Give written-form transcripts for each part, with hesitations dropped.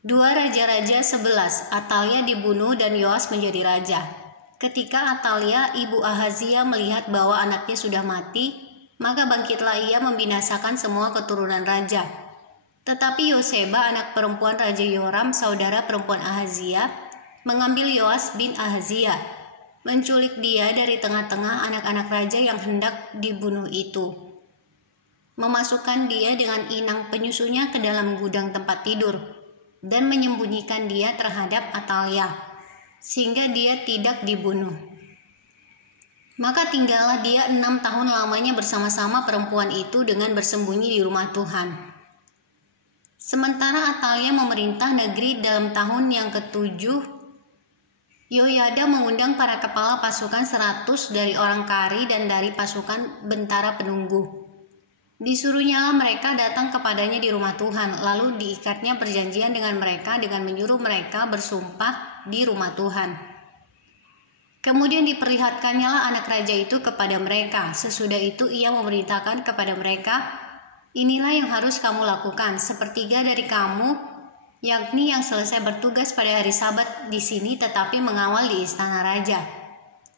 2 Raja-Raja 11, Atalia dibunuh dan Yoas menjadi raja. Ketika Atalia, ibu Ahazia, melihat bahwa anaknya sudah mati, maka bangkitlah ia membinasakan semua keturunan raja. Tetapi Yoseba, anak perempuan Raja Yoram, saudara perempuan Ahazia, mengambil Yoas bin Ahazia, menculik dia dari tengah-tengah anak-anak raja yang hendak dibunuh itu, memasukkan dia dengan inang penyusunya ke dalam gudang tempat tidur, dan menyembunyikan dia terhadap Atalia, sehingga dia tidak dibunuh. Maka tinggallah dia 6 tahun lamanya bersama-sama perempuan itu dengan bersembunyi di rumah Tuhan. Sementara Atalia memerintah negeri dalam tahun yang ke-7, Yoyada mengundang para kepala pasukan 100 dari orang Kari dan dari pasukan bentara penunggu. Disuruhnyalah mereka datang kepadanya di rumah Tuhan, lalu diikatnya perjanjian dengan mereka dengan menyuruh mereka bersumpah di rumah Tuhan. Kemudian diperlihatkannyalah anak raja itu kepada mereka. Sesudah itu ia memerintahkan kepada mereka, inilah yang harus kamu lakukan. Sepertiga dari kamu, yakni yang selesai bertugas pada hari Sabat di sini tetapi mengawal di istana raja.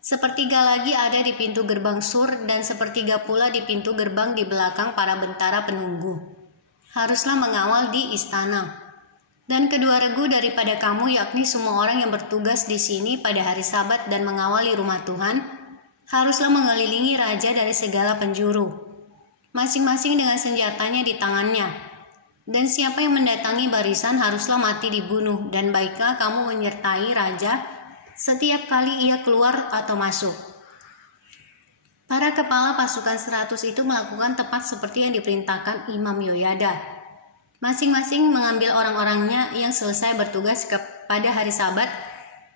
Sepertiga lagi ada di pintu gerbang sur dan sepertiga pula di pintu gerbang di belakang para bentara penunggu. Haruslah mengawal di istana. Dan kedua regu daripada kamu, yakni semua orang yang bertugas di sini pada hari Sabat dan mengawali rumah Tuhan, haruslah mengelilingi raja dari segala penjuru, masing-masing dengan senjatanya di tangannya. Dan siapa yang mendatangi barisan haruslah mati dibunuh, dan baiklah kamu menyertai raja setiap kali ia keluar atau masuk. Para kepala pasukan 100 itu melakukan tepat seperti yang diperintahkan Imam Yoyada. Masing-masing mengambil orang-orangnya yang selesai bertugas pada hari Sabat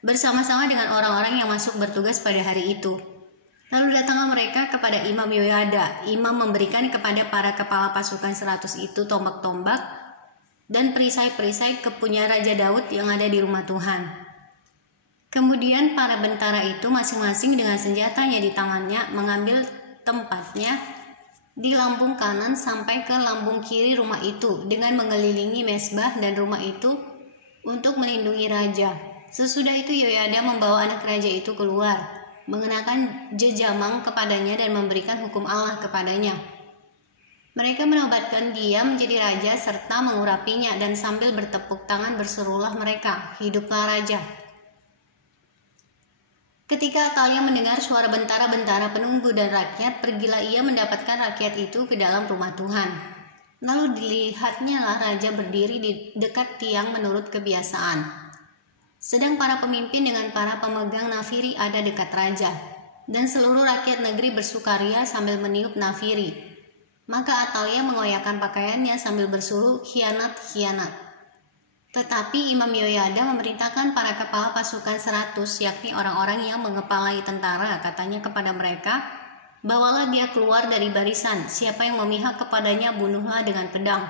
bersama-sama dengan orang-orang yang masuk bertugas pada hari itu. Lalu datanglah mereka kepada Imam Yoyada. Imam memberikan kepada para kepala pasukan 100 itu tombak-tombak dan perisai-perisai kepunyaan Raja Daud yang ada di rumah Tuhan. Kemudian para bentara itu masing-masing dengan senjatanya di tangannya mengambil tempatnya di lambung kanan sampai ke lambung kiri rumah itu dengan mengelilingi mezbah dan rumah itu untuk melindungi raja. Sesudah itu Yoyada membawa anak raja itu keluar, mengenakan jejamang kepadanya dan memberikan hukum Allah kepadanya. Mereka menobatkan dia menjadi raja serta mengurapinya, dan sambil bertepuk tangan berserulah mereka, "Hiduplah raja!" Ketika Atalia mendengar suara bentara-bentara penunggu dan rakyat, pergilah ia mendapatkan rakyat itu ke dalam rumah Tuhan. Lalu dilihatnyalah raja berdiri di dekat tiang menurut kebiasaan, sedang para pemimpin dengan para pemegang nafiri ada dekat raja, dan seluruh rakyat negeri bersukaria sambil meniup nafiri. Maka Atalia mengoyakkan pakaiannya sambil berseru, "Khianat, khianat." Tetapi Imam Yoyada memerintahkan para kepala pasukan 100, yakni orang-orang yang mengepalai tentara, katanya kepada mereka, "Bawalah dia keluar dari barisan, siapa yang memihak kepadanya bunuhlah dengan pedang."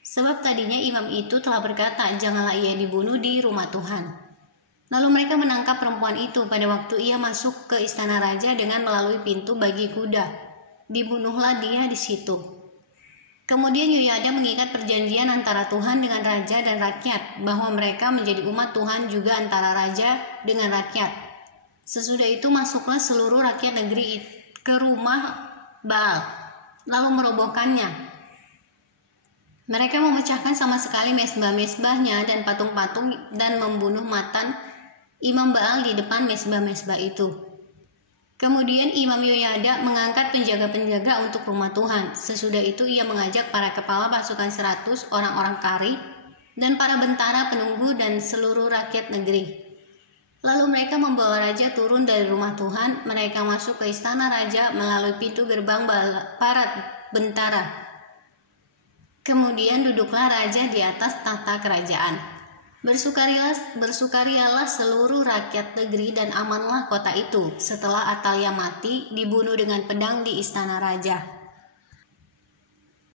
Sebab tadinya imam itu telah berkata, "Janganlah ia dibunuh di rumah Tuhan." Lalu mereka menangkap perempuan itu pada waktu ia masuk ke istana raja dengan melalui pintu bagi kuda. Dibunuhlah dia di situ. Kemudian Yoyada mengikat perjanjian antara Tuhan dengan raja dan rakyat, bahwa mereka menjadi umat Tuhan juga antara raja dengan rakyat. Sesudah itu masuklah seluruh rakyat negeri ke rumah Baal, lalu merobohkannya. Mereka memecahkan sama sekali mezbah-mezbahnya dan patung-patung dan membunuh Matan, imam Baal, di depan mezbah-mezbah itu. Kemudian Imam Yoyada mengangkat penjaga-penjaga untuk rumah Tuhan. Sesudah itu ia mengajak para kepala pasukan 100 orang-orang Kari dan para bentara penunggu dan seluruh rakyat negeri. Lalu mereka membawa raja turun dari rumah Tuhan. Mereka masuk ke istana raja melalui pintu gerbang para bentara. Kemudian duduklah raja di atas tahta kerajaan. Bersukarialah seluruh rakyat negeri dan amanlah kota itu. Setelah Atalia mati, dibunuh dengan pedang di istana raja.